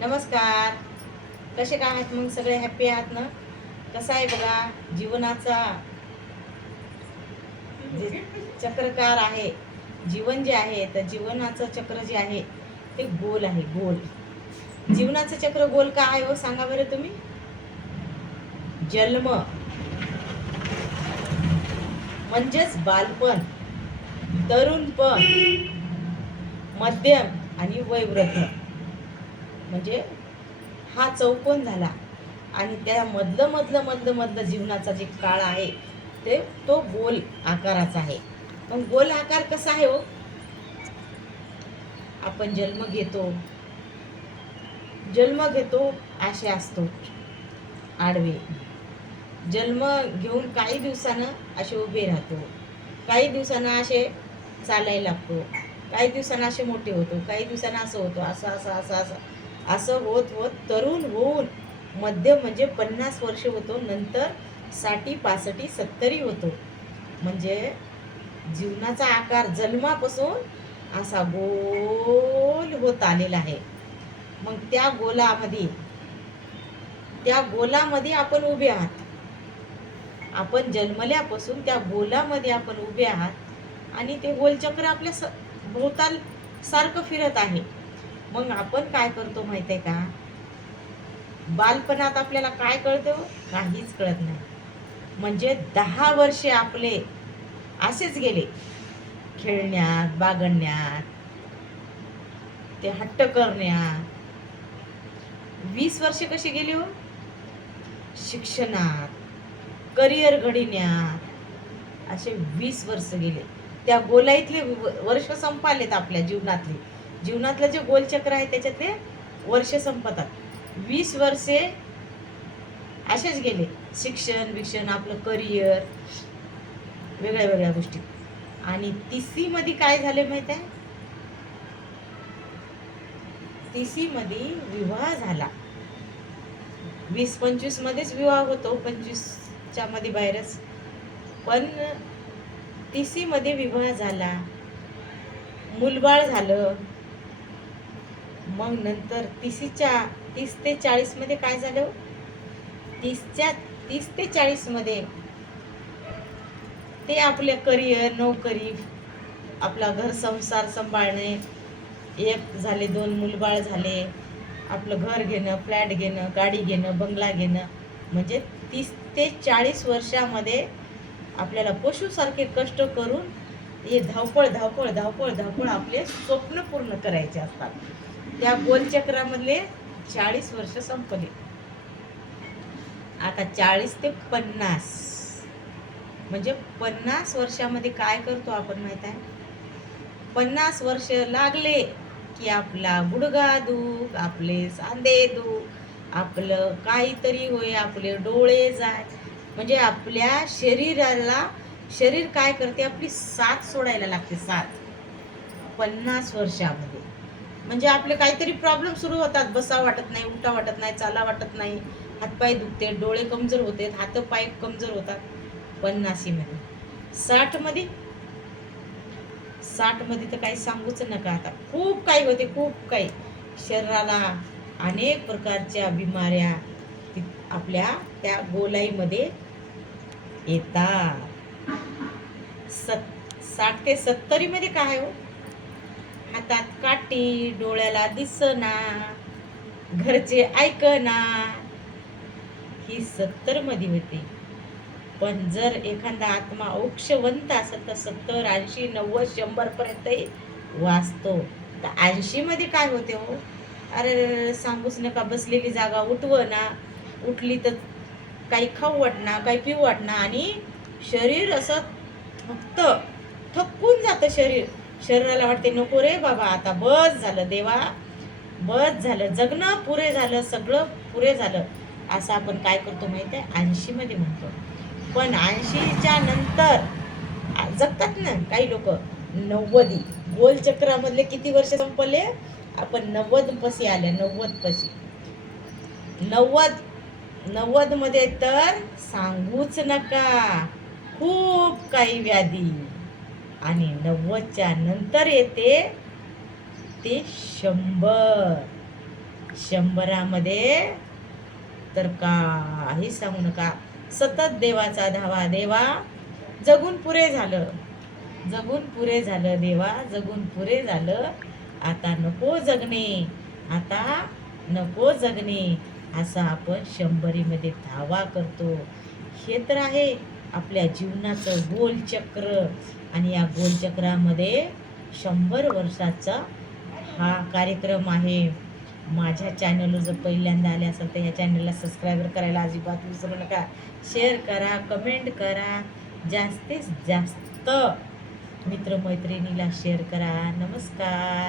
नमस्कार. कसे काय आहात मग सगळे? हॅप्पी आहात ना? कसा आहे बघा जीवनाचा? जे चक्रकार आहे जीवन जे आहे तर जीवनाचं चक्र जे आहे ते गोल आहे गोल. जीवनाचं चक्र गोल का आहे हो? सांगा बरं तुम्ही. जन्म. म्हणजेच बालपण. तरुणपण मध्यम आणि वैव्रत म्हणजे हा चौकोन झाला. आणि त्या मधलं मधलं मधलं मधलं जीवनाचा जे काळ आहे ते तो गोल आकाराचा आहे. मग गोल आकार कसा आहे हो? आपण जन्म घेतो. जन्म घेतो असे असतो. आडवे. जन्म घेऊन काही दिवसानं असे उभे राहतो. काही दिवसानं असे चालायला लागतो. काही दिवसानं असे मोठे होतो. काही दिवसानं असं होतो. असं असं असं असं. असं होत होत तरुण होऊन मध्य म्हणजे पन्नास वर्ष होतो नंतर साठी पासष्टी सत्तरी होतो. म्हणजे जीवनाचा आकार जन्मापासून असा गोल होत आलेला आहे. मग त्या गोलामध्ये त्या गोलामध्ये आपण उभे आहात. आपण जन्मल्यापासून त्या गोलामध्ये आपण उभे आहात आणि ते गोलचक्र आपल्या स भोवताल सारखं फिरत आहे. मग आपण काय करतो माहिती आहे का? बालपणात आपल्याला काय कळतं? काहीच कळत नाही. म्हणजे दहा वर्षे आपले असेच गेले. खेळण्यात बागडण्यात ते हट्ट करण्यात. वीस वर्षे कशी गेली हो? शिक्षणात करिअर घडिण्यात. असे वीस वर्ष गेले. त्या गोलाईतले वर्ष संपालेत आपल्या जीवनातले. जीवनातलं जे गोलचक्र आहे त्याच्यातले वर्ष संपतात. वीस वर्षे असेच गेले. शिक्षण विक्षण आपलं करिअर वेगळ्या वेगळ्या गोष्टी. आणि तिसरी मध्ये काय झाले माहीत आहे? तिसरी मध्ये विवाह झाला. वीस पंचवीस मध्येच विवाह होतो. पंचवीसच्या मध्ये बाहेरच. पण तिसी मध्ये विवाह झाला. मुलबाळ झालं. मग नंतर तिसीच्या तीस ते चाळीसमध्ये काय झालं? तीसच्या तीस ते चाळीसमध्ये ते आपले करिअर नोकरी आपला घर संसार सांभाळणे एक झाले दोन मुलबाळ झाले आपलं घर घेणं फ्लॅट घेणं गाडी घेणं बंगला घेणं. म्हणजे तीस ते चाळीस वर्षामध्ये आपल्याला पशुसारखे कष्ट करून हे धावपळ धावपळ धावपळ धावपळ आपले स्वप्न पूर्ण करायचे असतात. त्या गोलचक्रामधले चाळीस वर्ष संपले. आता चाळीस ते पन्नास. म्हणजे पन्नास वर्षामध्ये काय करतो आपण माहीत आहे? पन्नास वर्ष लागले की आपला गुडगा दुख आपले सांधे दुख आपलं काहीतरी होय आपले डोळे जाय. म्हणजे आपल्या शरीराला शरीर काय करते? आपली साथ सोडायला लागते साथ. पन्नास वर्षामध्ये. म्हणजे आपले काहीतरी प्रॉब्लेम सुरू होतात. बसा वाटत नाही उठा वाटत नाही चाला वाटत नाही. हातपाय दुखते डोळे कमजोर होते हातपाय कमजोर होतात. पन्नासीमध्ये साठमध्ये साठमध्ये तर काही सांगूच नका आता. खूप काही होते खूप काही. शरीराला अनेक प्रकारच्या बिमाऱ्या आपल्या त्या गोलाईमध्ये येतात. सत साठ ते सत्तरीमध्ये काय हो? हातात काठी डोळ्याला दिसना घरचे ऐकना. ही सत्तरमध्ये होते. पण जर एखादा आत्मा औक्षवंत असेल तर सत्तर ऐंशी नव्वद शंभर पर्यंत वाचतो. तर ऐंशी मध्ये काय होते हो? अरे सांगूच नका बसलेली जागा उठव ना उठली तर काही खाऊ वाटणार काही पिऊ वाटणार आणि शरीर असं फक्त थकून जातं शरीर. शरीराला वाटते नको रे बाबा आता बस झालं देवा. बस झालं जगणं पुरे झालं सगळं पुरे झालं. असं आपण काय करतो माहिती आहे ऐंशीमध्ये म्हणतो. पण ऐंशीच्या नंतर जगतात ना काही लोक नव्वदी. गोलचक्रामधले किती वर्ष संपले? आपण नव्वद पशी आले नव्वद पशी. नव्वद नव्वदमध्ये तर सांगूच नका. खूप काही व्याधी. आणि नव्वदच्या नंतर येते ते शंभर. शंभरामध्ये तर काही सांगू नका. सतत देवाचा धावा देवा जगून पुरे झालं. जगून पुरे झालं देवा जगून पुरे झालं. आता नको जगणे. आता नको जगणे. असं आपण शंभरीमध्ये धावा करतो. हे तर आहे. आपल्या जीवनाचं गोलचक्र आणि या गोलचक्रामध्ये शंभर वर्षाचा हा कार्यक्रम आहे. माझ्या चॅनलवर जर पहिल्यांदा आले असेल तर ह्या चॅनलला सबस्क्राईबर करायला अजिबात विसरू नका. शेअर करा कमेंट करा. जास्तीत जास्त मित्रमैत्रिणीला शेअर करा. नमस्कार.